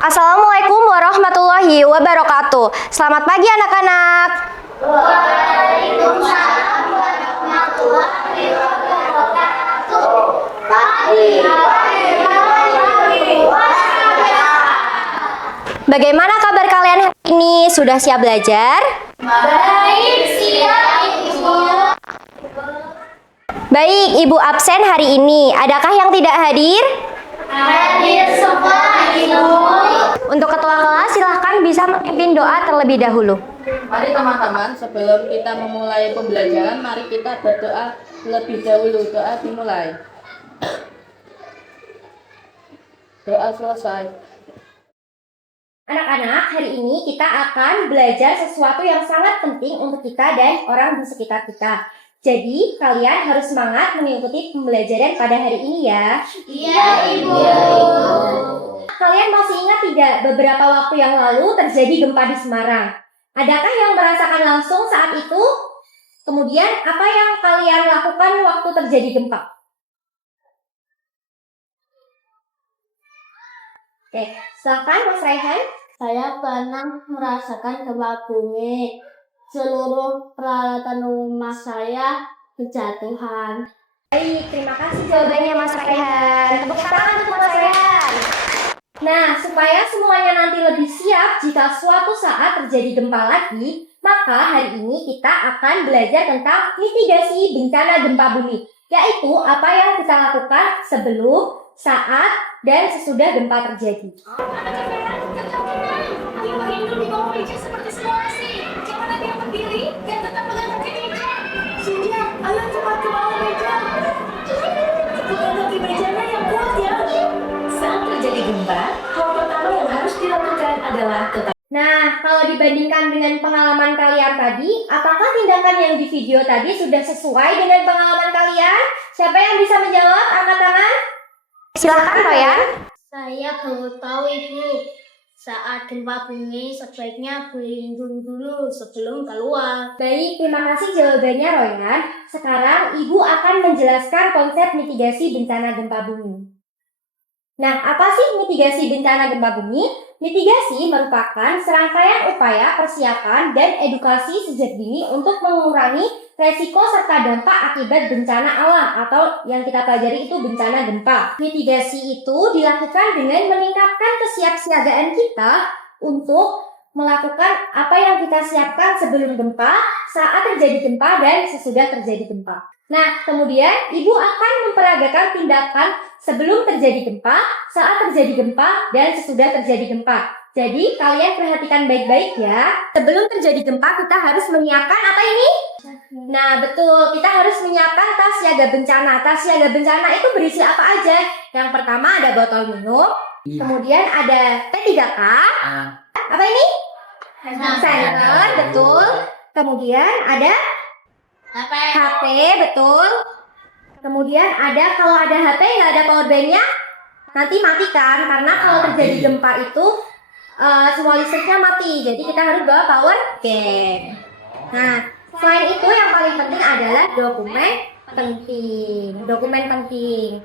Assalamualaikum warahmatullahi wabarakatuh. Selamat pagi anak-anak. Waalaikumsalam warahmatullahi wabarakatuh. Pagi. Bagaimana kabar kalian hari ini? Sudah siap belajar? Baik, siap Ibu. Baik, Ibu absen hari ini. Adakah yang tidak hadir? Hadir semua Ibu. Untuk ketua kelas silahkan bisa memimpin doa terlebih dahulu. Mari teman-teman, sebelum kita memulai pembelajaran, mari kita berdoa terlebih dahulu. Doa dimulai. Doa selesai. Anak-anak, hari ini kita akan belajar sesuatu yang sangat penting untuk kita dan orang di sekitar kita. Jadi, kalian harus semangat mengikuti pembelajaran pada hari ini ya. Iya Ibu. Kalian masih ingat tidak beberapa waktu yang lalu terjadi gempa di Semarang? Adakah yang merasakan langsung saat itu? Kemudian, apa yang kalian lakukan waktu terjadi gempa? Oke, silakan Mas Raihan. Saya pernah merasakan gempa bumi. Seluruh peralatan rumah saya berjatuhan. Baik, terima kasih jawabannya Mas Raihan. Tepuk tangan untuk Mas Raihan. Nah, supaya semuanya nanti lebih siap jika suatu saat terjadi gempa lagi, maka hari ini kita akan belajar tentang mitigasi bencana gempa bumi, yaitu apa yang kita lakukan sebelum, saat, dan sesudah gempa terjadi. Ayo Hindu di bawah meja seperti semula sih. Jangan ada yang berdiri dan tetap pegang kaki meja. Sudah, ayo cepat ke bawah meja. Pegang kaki mejanya yang kuat ya. Saat terjadi gempa, hal pertama yang harus dilakukan adalah tetap. Nah, kalau dibandingkan dengan pengalaman kalian tadi, apakah tindakan yang di video tadi sudah sesuai dengan pengalaman kalian? Siapa yang bisa menjawab? Angkat tangan. Silahkan, Royan. Saya baru tahu Ibu. Saat gempa bumi sebaiknya berlindung dulu sebelum keluar. Baik, terima kasih jawabannya Royan. Sekarang Ibu akan menjelaskan konsep mitigasi bencana gempa bumi. Nah, apa sih mitigasi bencana gempa bumi? Mitigasi merupakan serangkaian upaya persiapan dan edukasi sejak dini untuk mengurangi resiko serta dampak akibat bencana alam atau yang kita pelajari itu bencana gempa. Mitigasi itu dilakukan dengan meningkatkan kesiapsiagaan kita untuk melakukan apa yang kita siapkan sebelum gempa, saat terjadi gempa, dan sesudah terjadi gempa. Nah, kemudian Ibu akan memperagakan tindakan sebelum terjadi gempa, saat terjadi gempa, dan sesudah terjadi gempa. Jadi, kalian perhatikan baik-baik ya. Sebelum terjadi gempa, kita harus menyiapkan apa ini? Nah, betul. Kita harus menyiapkan tas siaga bencana. Tas siaga bencana itu berisi apa aja? Yang pertama ada botol minum, kemudian ada P3K. Apa ini? Senter, betul. Kemudian ada HP, betul. Kemudian ada, kalau ada HP nggak ada power bank-nya, nanti matikan. Karena kalau terjadi gempa itu semua listriknya mati. Jadi kita harus bawa power bank. Nah, selain itu yang paling penting adalah dokumen penting.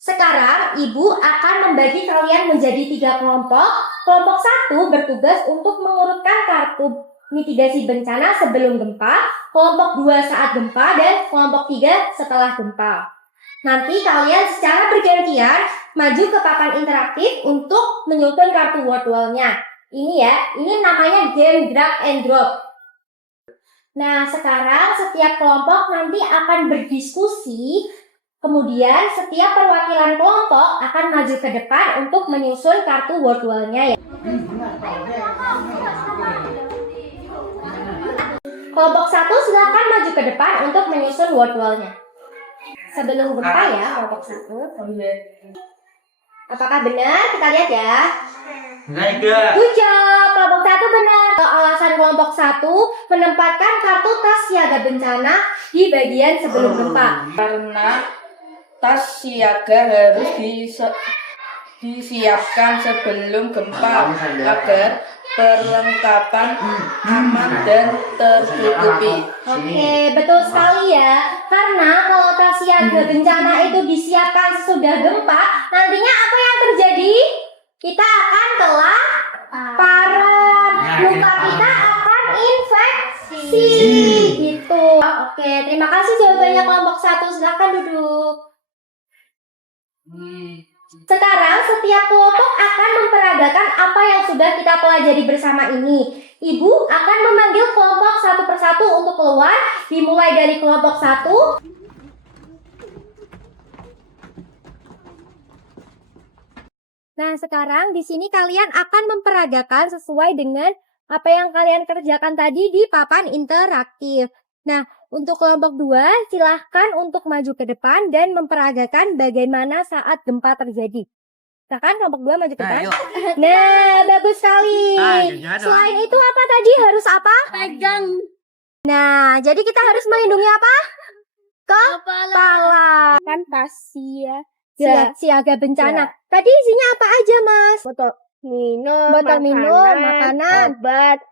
Sekarang Ibu akan membagi kalian menjadi 3 kelompok. Kelompok 1 bertugas untuk mengurutkan kartu mitigasi bencana sebelum gempa, kelompok 2 saat gempa, dan kelompok 3 setelah gempa. Nanti kalian secara bergantian maju ke papan interaktif untuk menyusun kartu word wall-nya. Ini ya, ini namanya game drag and drop. Nah, sekarang setiap kelompok nanti akan berdiskusi. Kemudian setiap perwakilan kelompok akan maju ke depan untuk menyusun kartu word wall-nya ya. Kelompok 1 silakan maju ke depan untuk menyusun word wall-nya. Sebelum gempa ya, kelompok 1. Apakah benar? Kita lihat ya. Good job, kelompok 1 benar. Alasan kelompok 1 menempatkan kartu tas siaga bencana di bagian sebelum gempa. Karena tas siaga harus disiapkan sebelum gempa agar perlengkapan aman dan tertutupi. Oke, betul sekali ya. Karena kalau tas siaga bencana itu disiapkan sesudah gempa, nantinya apa yang terjadi? Sekarang setiap kelompok akan memperagakan apa yang sudah kita pelajari bersama ini. Ibu akan memanggil kelompok satu persatu untuk keluar, dimulai dari kelompok 1. Nah, sekarang di sini kalian akan memperagakan sesuai dengan apa yang kalian kerjakan tadi di papan interaktif. Nah, untuk kelompok 2, silahkan untuk maju ke depan dan memperagakan bagaimana saat gempa terjadi. Silahkan kelompok 2 maju ke depan. Nah, bagus sekali. Selain itu apa tadi? Harus apa? Pegang Nah, jadi kita harus melindungi apa? Kepala. kan pasti ya. Siaga bencana. Tadi isinya apa aja, Mas? Botol minum, makanan,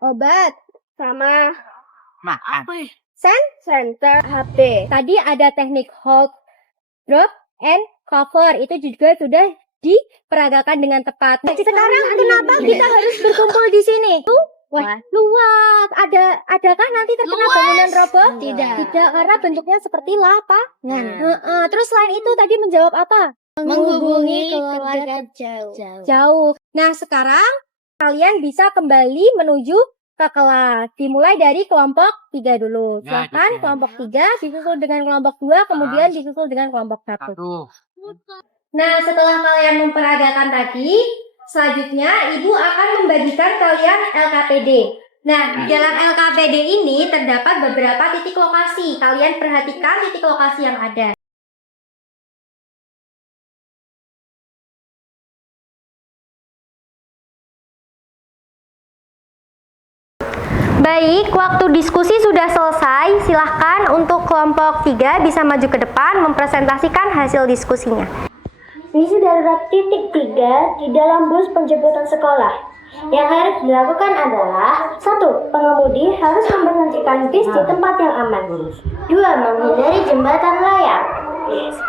obat. sama Makan. center HP. Tadi ada teknik hold, drop, and cover. Itu juga sudah diperagakan dengan tepat. Nah, sekarang kenapa kita harus berkumpul di sini? Wah, luas. Adakah nanti terkena bangunan roboh? Tidak. Karena bentuknya seperti lapangan. Terus selain itu tadi menjawab apa? Menghubungi keluarga keluarga jauh. Nah, sekarang kalian bisa kembali menuju ke kelas. Dimulai dari kelompok 3 dulu. Ya, Silakan gitu ya. kelompok 3 disusul dengan kelompok 2, kemudian disusul dengan kelompok 1. Nah, setelah kalian memperagakan tadi, selanjutnya Ibu akan membagikan kalian LKPD. Nah, di dalam LKPD ini terdapat beberapa titik lokasi. Kalian perhatikan titik lokasi yang ada. Baik, waktu diskusi sudah selesai. Silahkan untuk kelompok 3 bisa maju ke depan mempresentasikan hasil diskusinya. Misi darurat titik 3 di dalam bus penjemputan sekolah. Yang harus dilakukan adalah 1. Pengemudi harus memberhentikan bis di tempat yang aman. 2. Menghindari jembatan layang.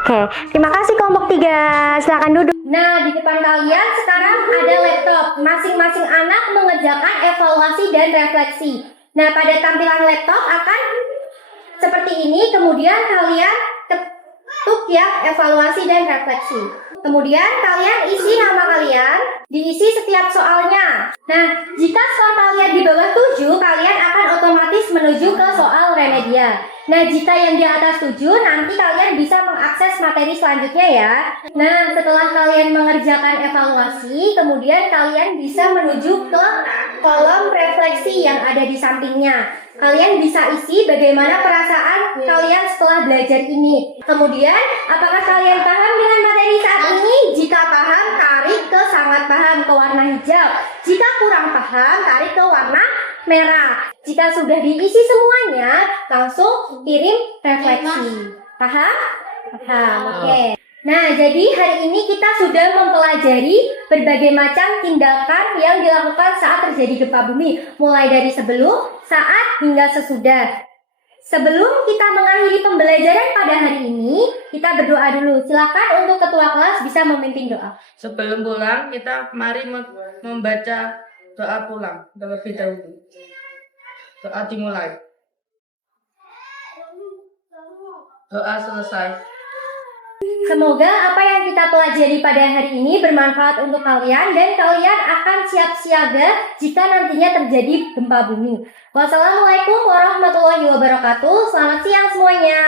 Oke, terima kasih kelompok 3. Silakan duduk. Nah, di depan kalian sekarang ada laptop. Masing-masing anak mengerjakan evaluasi dan refleksi. Nah, pada tampilan laptop akan seperti ini. Kemudian kalian ketuk yang evaluasi dan refleksi. Kemudian kalian isi nama kalian, diisi setiap soalnya. Nah, jika soal kalian di bawah 7, kalian akan otomatis menuju ke soal remedial. Nah, jika yang di atas 7, nanti kalian bisa mengakses materi selanjutnya ya. Nah, setelah kalian mengerjakan evaluasi, kemudian kalian bisa menuju ke kolom refleksi yang ada di sampingnya. Kalian bisa isi bagaimana perasaan kalian setelah belajar ini. Kemudian, apakah kalian paham dengan materi saat ini? Jika paham, tarik ke sangat paham ke warna hijau. Jika kurang paham, tarik ke warna merah. Jika sudah diisi semuanya, langsung kirim refleksi. Paham? Paham, oke. Nah, jadi hari ini kita sudah mempelajari berbagai macam tindakan yang dilakukan saat terjadi gempa bumi, mulai dari sebelum, saat, hingga sesudah. Sebelum kita mengakhiri pembelajaran pada hari ini, kita berdoa dulu. Silakan untuk ketua kelas bisa memimpin doa. Sebelum pulang, kita mari membaca doa pulang terlebih dahulu. Doa dimulai. Doa selesai. Semoga apa yang kita pelajari pada hari ini bermanfaat untuk kalian dan kalian akan siap siaga jika nantinya terjadi gempa bumi. Wassalamualaikum warahmatullahi wabarakatuh. Selamat siang semuanya.